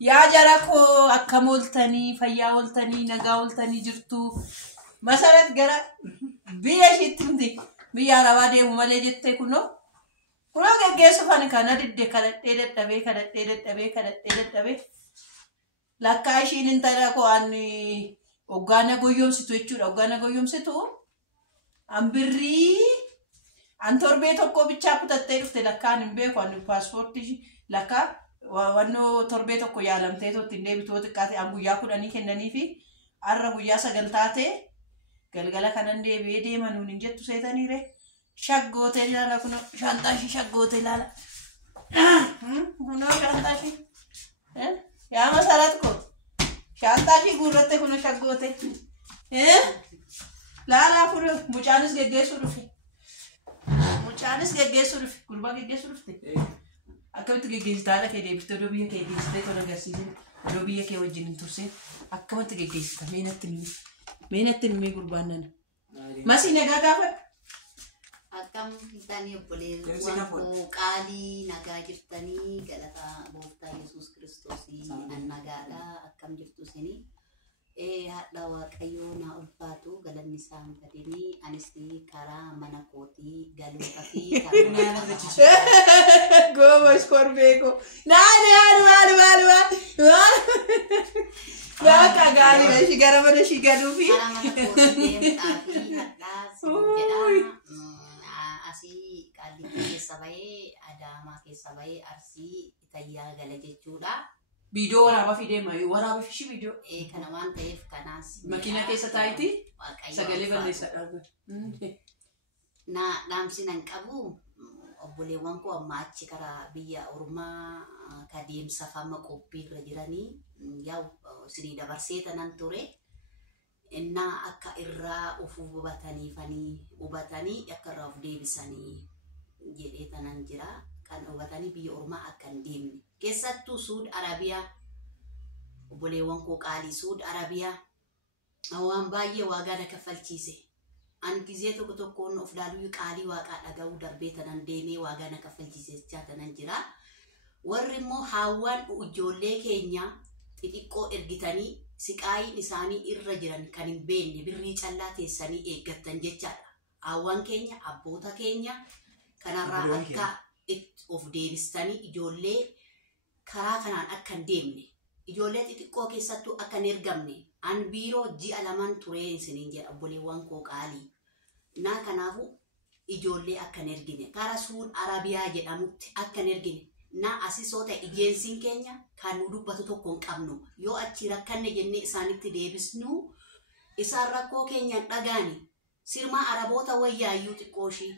يا جركو أكملتني فياولتني نجاولتني جرتو مثلا جرا بيا شيء بيا روادي ومالي جت كنا جيسو فان كنا ديد كلا تبي لا كاشين انت لكو أني أوغانا غيوم ستويتشو أوغانا غيوم ستو أمبري أنتور بيتو كو بيتشاكو تتيرف تلكان نبيكو أنو باسبورتي لكا وانو تربيتو كو يالم تيتو تندي بتوت كاتي أبو ياكو داني كنني في أربو ياسا غلطاتي غلغلا كنندي بيدي منو نجتو سيتاني ري شغوتي لالا كنو شانتاشي شغوتي لالا كنو شانتاشي يا مسالاتكو شانتاشي غورتي كنو شغوتي لا فرو مجانس جيجيسو رفي مجانس جيجيسو رفي كلبا جيجيسو رفي أكمل تجيجيس دارا كده بتدو بيه كجيس ده كنا جالسين دو بيه كوجين تورسين أكمل تجيجيس مين التنمي قرباننا ما سينجا كافر أكم تاني بولي وانكو قالي نجا جرتني قالتا بوفتا يسوع كريستوسي النجالا أكم جرتو سني هذا وكيونا ألفاتو قال النساء بديني أنستي كرا مناكوتي قالوا كفي كرا قوم سكور بيكو ناني لا كاغاني ماشي غرام ماشي غادو في كرا مناكوتي تافي هذا سبجدا أسي كالي سباي أداما كسباي أرسي تيا قال جتودا فيديو ورا في ديما ورا في شي فيديو كنا وان تيف كناس ماكينة كيسة تايتي سجلي بليسة na damsinan qabu obboleewwan ko amma achi kara biyya ormaa kadeemsa fama qophii irra jiranii yaw sidii dabarsee tanan ture inna akka irraa ufu hubatanii akka irraa of deebisanii jedhee tanan jira kan hubatanii biyya ormaa akka hin deemne keessattuu Suud Arabiyaa obboleewwan ko qaalii Suud Arabiyaa waan baay'ee waagaa kaffalchiise an gizee tokkoon of laaluu qaalii waaqaa dhaga'uu darbee tanan deemee waagaa kaffalchiisechaa tanan jira warri immoo haawwan ijoollee keenya xixiqqoo ergitanii siqaayin isaanii irra jiran kan hin beekne birrii callaa teessanii eeggattan jechaadha haawwan keenya abboota keenya kanarraa akka of deebistanii ijoollee karaa kanaan akka hin deemne ijoollee xixiqqoo keessattuu akka hin ergamne an biiroo ji'a lamaan turee isiniin jedha obboleewwan koo qaalii naa kanaafu ijoollee akka hin ergine karaa Suud Arabiyaa jedhamutti akka hin ergine naa asisoota ijeensiin keenya kan nu dubbatu tokko hin qabnu yoo achi rakkanne jennee isaanitti deebisnu isaan rakkoo keenya dhagaani sirmaa araboota wayyaayyuu xiqqooshii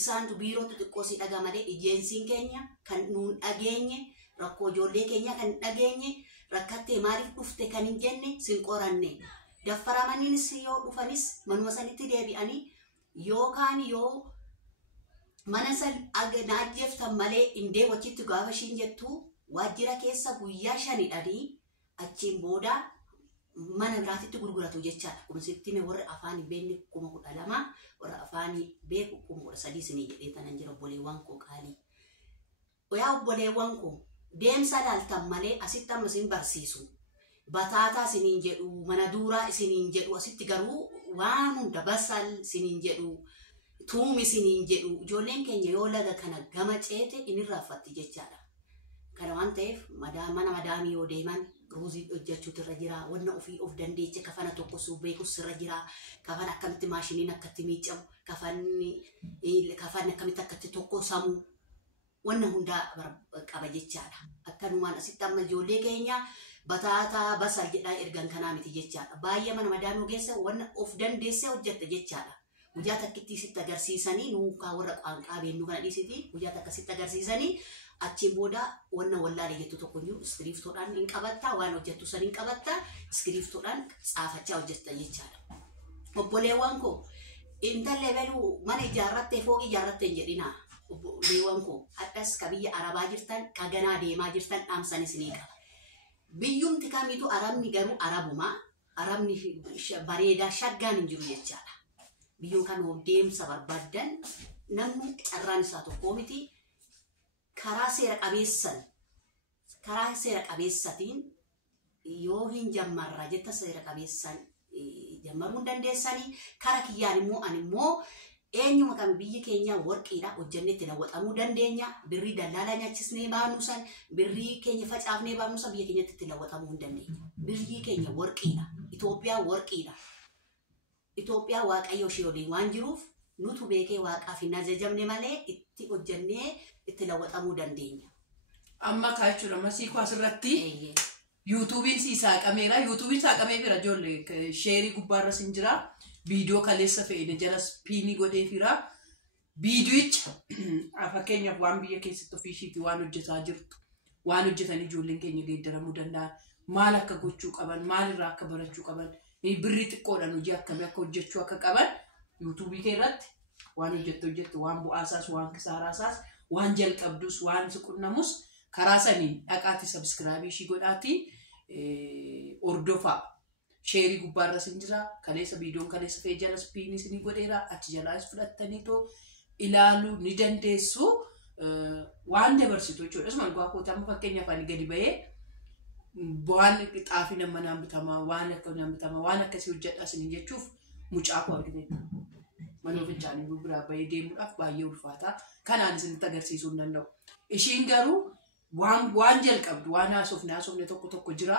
isaantu biirootu xiqqoosii dhaga malee ijeensiin keenya kan nuun dhageenye rakkoo ijoollee keenya kan dhageenye rakkattee maaliif dhufte kan hin jenne sin qoranne daffaramaniinis yoo dhufanis manuma sanitti deebi'anii yookaan yoo mana san naajjeeftan malee indee wachitti gaafa ishiin jettu waajjira keessa guyyaa 5 dhanii achiin booda mana biraatitti gurguratu jechaadha kumsitti me warra afaan beekne 12,000 warra afaan beeku 13,000 sinii jedhee tanan jira obboleewwan koo qaalii oyaa obboleewwan koo deemsa laaltan malee asitti amma isin barsiisu bataataa isiniin jedhu mana duuraa isiniin jedhu asitti garuu waan hunda basal isiniin jedhu tuumi isiniin jedhu ijoolleen keenya yoo laga kana gama ceete inirraa fatti jechaadha kana waan ta'eef mana madaamii yoo deeman ruuzii hojjechuutu irra jira wanna ofii of dandeeche kafana tokko suu beekus irra jira kafana akkamitti maashiniin akkatti miicamu kafanni akkamitti akkatti tokko samu wanna hunda qaba jechaadha akkanumaan asitti amma ijoollee keenya bataata basal jedhaa ergan kanaa miti jechaadha baay'ee mana madaamii ogeessa wanna of dandeessee hojjette jechaadha guyyaa takkitti sitti agarsiisanii nuukaa warra qaanqaa beennu kana dhiisiti guyyaa takka sitti agarsiisanii achiin booda wanna wallaalee jettu tokko jiru iskiriiftoodhaan hin qabatta waan hojjettu san hin qabatta iskiriiftoodhaan tsaafachaa hojjetta jechaadha obboleewwan koo intallee beluu mana ijaarrattee fooqii ijaarrattee hin jedhinaa obboleewwan koo addas ka biyya arabaa jirtan ka ganaa deemaa jirtan dhaamsan isinii qaba biyyumti kamiitu arabni garuu arabuma arabni bareedaa shaggaan hin jiru jechaadha biyyoo kan deemsa barbaadan namni carraan isaa tokko miti karaa seera qabeessan karaa seera qabeessatiin yoo hin jammarra jetta seera qabeessan jammaruu dandeessanii karaa kiyyaan immoo ani immoo eenyuma kam biyyi keenya warqiidha hojjannee itti daawwatamuu dandeenya birrii dallaalaa nyaachisnee baannuusan birrii keenya facaafnee baannuusan biyya keenyatti itti daawwatamuu hin dandeenya birrii keenya warqiidha Itoophiyaa warqiidha Itoophiyaa waaqayyo ishee waliin waan jiruuf nutu beekee waaqaaf hin ajajamne malee itti hojjannee itti daawwatamuu dandeenya. Amma kaachuudha masiikoo asirratti YouTubein si saaqameera YouTubein saaqamee jira ijoollee sheerii gubbaarra sin jira viidiyoo kaleessa fe'ine jalas piinii godhee jira viidiyoicha fakkeenyaaf waan biyya keessatti ofiishiitii waan hojjetaa jirtu waan hojjetanii ijoolleen keenya geeddaramuu danda'an maal akka gochuu qaban maal irraa akka barachuu qaban birrii xiqqoodhaan hojii akkamii akka hojjechuu akka qaban YouTubii keerratti waan hojjettu waan bu'aasaas waan kisaaraasaas waan jalqabdus waan siqunnamus karaa sanii dhaqaati subscribe ishii godhaati ordofaa sheerii gubbaarra sin jira kaleessa viidiyoon kaleessa fe'ee jalas piinii sinii godheera achi jalaas fudhattanii too ilaaluu ni dandeessu waan dabarsitu jechuudha isuma dhugaa kootamu fakkeenyaaf ani gadi bahee waan xaafii nama naan bitamaa waan akka naan bitamaa waan akkasii hojjedha sin jechuuf mucaa koo argite manoo fichaanii biraa bahee deemuudhaaf baay'ee ulfaataa kanaan isinitti agarsiisuu hin danda'u ishiin garuu waan jalqabdu waan haasofne tokko jira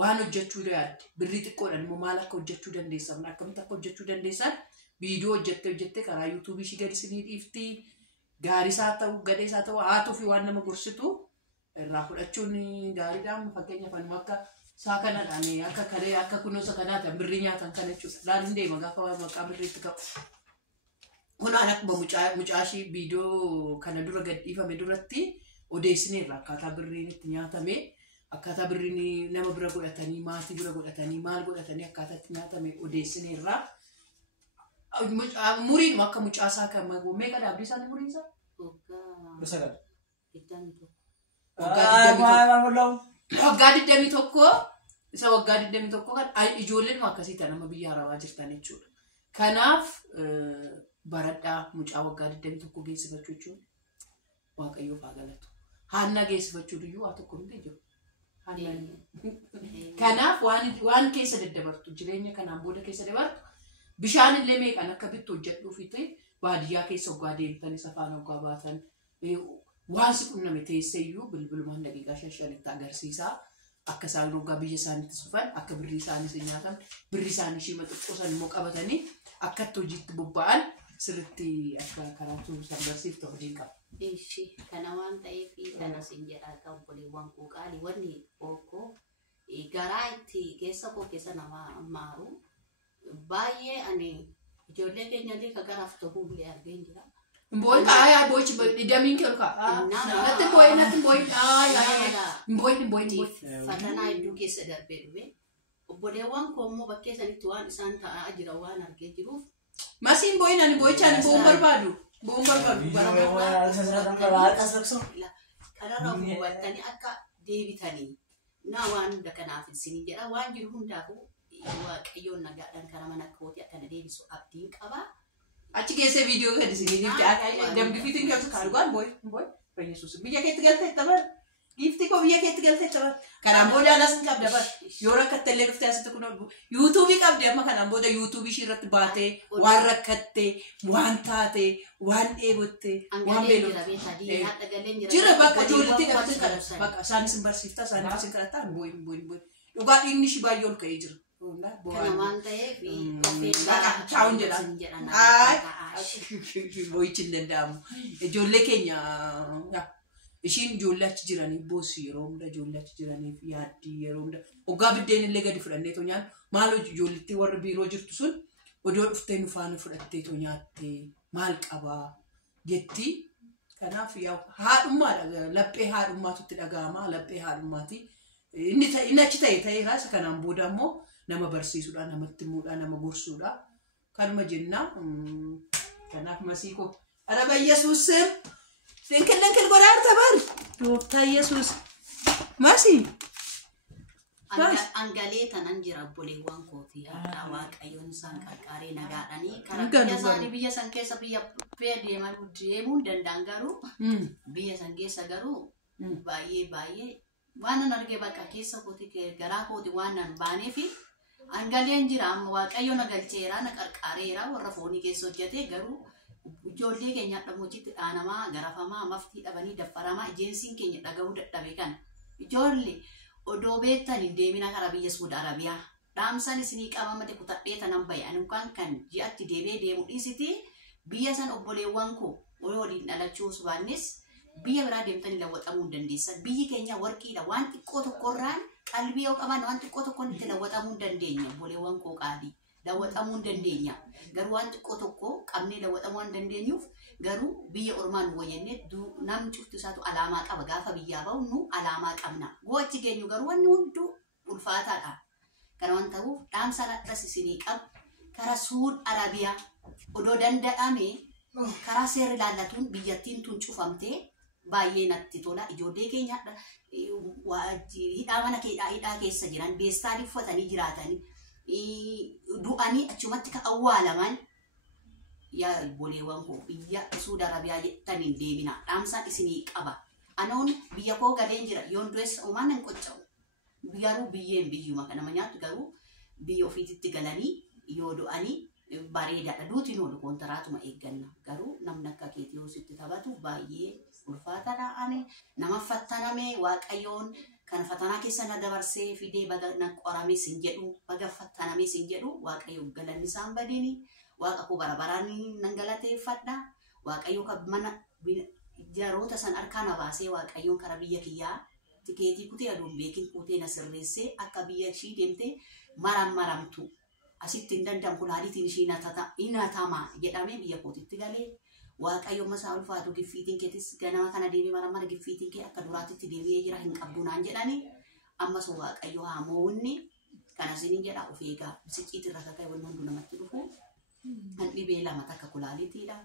waan hojjechuu yaadde birrii xiqqoodhaan immoo maal akka hojjechuu dandeessan akkamitti akka hojjechuu dandeessan viidiyoo hojjette karaa YouTube ishii gadi sinii dhiifti gaariisaa ta'u gadheesaa ta'u haatuu fi waan nama gorsitu irraa fudhachuun gaariidhaan fakkeenyaaf anuma akka saa kanadhaan akka kalee akka kunuunsa kanaatan birrii nyaatan kana jechuudha dhaan hin deema gaafa maqaa birriitti ka'u kunaan akkuma mucaashii viidiyoo kana dura gad dhiifame duratti odeessineerra akkaataa birriin itti nyaatame akkaataa birriin nama bira godhatanii maatii bira godhatanii maal godhatanii akkaataa itti nyaatame odeessineerra muriin akka mucaasaa kan meeqa dhaabbii isaanii muriin isaa? Waggaa 21 isa waggaa 21 kan ijoolleen akkasii ta'an nama biyya arabaa jirtan jechuudha. Kanaaf baradhaa mucaa waggaa 21 geessifachuu jechuun waaqayyoof haa galatu. Haanna geessifachuu iyyuu waa tokko miti jiru. Kanaaf waan keessa daddabartu jireenya kanaan booda keessa dabartu bishaan illee meeqan akka bittu hojjedhuu fi baadiyyaa keessa waggaa deemtanii safaan waggaa baatan waan si qunname teessee iyyuu bilbilumaan daqiiqaa 5 agarsiisaa akka isaan waggaa biyya isaaniitti sufan akka birrii isaanii si nyaatan birrii isaanii shima xiqqoosan immoo qabatanii akka itti hojiitti bobba'an sirriitti akka karaatu agarsiiftu hojiin qaba. Ishi kana waan ta'eef kana sin jedhaa obboleewwan koo qaalii wanni ookoo garaa itti keessa koo keessa nama maaru baay'ee ani ijoollee keenya illee kagaraaf ta'uu illee argeen jira. Boy kaya boy didamin ke ka. Natin boy boy. Fatana iddoo keessa darbee dhufe obboleewwan koo immoo bakkee sanitti waan isaan ta'aa jira waan argee jiruuf. Masiin boy nani boy chaani boon barbaadu. Boon barbaadu. Kanarraa hubattanii akka deebitanii naa waan hunda kanaaf isin jedha waan jiru hundaafuu waaqayyoon nagaadhaan karaa mana kootii akkana deebisu abdiin qaba. Achi keessa viidiyoo kan isin gifti dambi fiitiin kan kaalgaan boy yesus biyya keetti galtee tabar gifti ko biyya keetti galtee tabar kanaan booda anas hin qabda bar yoo rakkatte illee dhuftee asitti kun YouTube qabdi amma kanaan booda YouTube ishii irratti baatee waan rakkatte waan taate waan dheebotte waan beeloo jira bakka ijoolletti dhaabbatin kadhata bakka isaanis hin barsiifta isaanis hin kadhata boy dhugaa dhiigni ishii baay'ee ol ka'ee jira. Kana waan ta'eef chaawun jedhan boyichi hin danda'amu ijoollee keenya ishiin ijoollee achi jiranii boosii yeroo hunda ijoollee achi jiraniif yaaddii yeroo hunda waggaa biddeen illee gadi fudhannee too nyaannu maal ijoolletti warra biiroo jirtu sun odoo dhuftee nu faana fudhattee too nyaattee maal qabaa jetti kanaaf haadhummaadha laphee haadhummaatutti dhaga'ama laphee haadhummaati inni achi ta'eera isa kanaan booda immoo nama barsiisuudha namatti himuudha nama gorsuudha kanuma jenna kanaaf masiiko araba yesuus dinkel godaan tabar dooftaa yesuus masi angalee tanan jira obboleewwan kootii waaqayyoon isaan qarqaaree nagaadhanii karaa biyya san keessa biyya deemuun danda'an garuu biyya san keessa garuu baay'ee waan argee bakka keessa kooti garaa kooti waan nan baanee fi angaleen jira amma waaqayyo na galcheera na qarqaareera warra foonii keessa hojjete garuu ijoollee keenya dhamuuchitti dhaanamaa garafamaa maftii dhabanii daffaramaa ejeensiin keenya dhagahuu dadhabe kan ijoollee odoo beektan hin deemina karaa biyya Saudi Arabiyaa dhaamsan isinii qabamate kutadhee tanan bayan kan ji'atti deebee deemu dhiisiti biyya san obboleewwan koo waliin dhalachuu subaannis biyya biraa deemtanii lawwatamuu dandeessan biyyi keenya warqiidha waan xiqqoo tokkorraan qalbii yoo qaban waan xiqqoo tokkoon itti lawwatamuu dandeenya obboleewwan koo qaalii lawwatamuu dandeenya garuu waan xiqqoo tokko qabnee lawwatamuu waan dandeenyuuf garuu biyya ormaan wayyannee namni cufti isaatu alaamaa qaba gaafa biyyaa ba'u nu alaamaa qabna gochi geenyu garuu wanni hunduu ulfaataadha kana waan ta'uuf dhaamsa dhadhas isinii qabu karaa Saudi Arabiyaa odoo danda'ame karaa seera ilaallatuun biyyattiin tun cufamtee baay'ee natti tola ijoollee keenya hidhaa mana hidhaa keessa jiran beestaa uffatanii jiraatanii du'anii achumatti ka awwaalaman yaa obboleewwan koo biyya Saudi Arabiyaa jettaniin deemina dhaamsaan isinii qaba anoon biyya koo galeen jira yoon du'es uumaan hin qocca'u garuu biyyeen biyyuma kana nyaattu garuu biyya ofiititti galanii yoo du'anii bareedaadha duutiin oolu kontaraatuma eegganna garuu namni akka keetii yoo sitti taphatu baay'ee ulfaataadha ani nama fattaname waaqayyoon kan fatanaa keessa na dabarsee fidee baga na qorame sin jedhu baga fattaname sin jedhu waaqayyo galanni isaan badini waaqa koo barabaraan nan galateeffadha waaqayyo ka mana jaroota san arkaana baasee waaqayyoon karaa biyya kiyyaa tikeetii kutee aduun beekin kutee na sirreessee akka biyya ishii deemte maramtu asitti hin danda'amu kulaalitiin ishii inatama jedhamee biyya kootitti galee waaqayyo masaa ulfaatu giffiitiin keetis ganama kana deemee maramara giffiitiin kee akka duraatitti deebi'ee jira hin qabdu naan jedhani ammas waaqayyo haamoonni kana sinin jedha of eegaa bisiqiitti irra kaka'e wanni hundu namatti dhufu kan dhibee lama takka kulaaliitiidha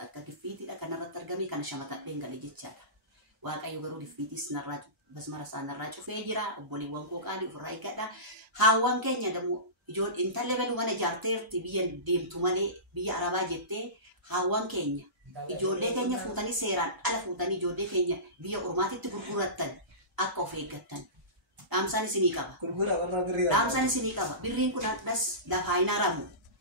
takka giffiitiidha kanarratti argame kana shamatadheen galee jechaadha waaqayyo garuu giffiitis narraa basmara isaa narraa cufee jira obboleewwan koo qaalii ofirraa eeggadha haawwan keenya dammoo ijoon intalli baluu mana jaarteerti biyya deemtu malee biyya arabaa jettee haawwan keenya ijoollee keenya fuutanii seeraan ala fuutanii ijoollee keenya biyya ormaatitti gurgurattan akka of eeggattan dhaamsaan isinii qaba dhaamsaan isinii qaba birriin kun addas lafaa hin aramu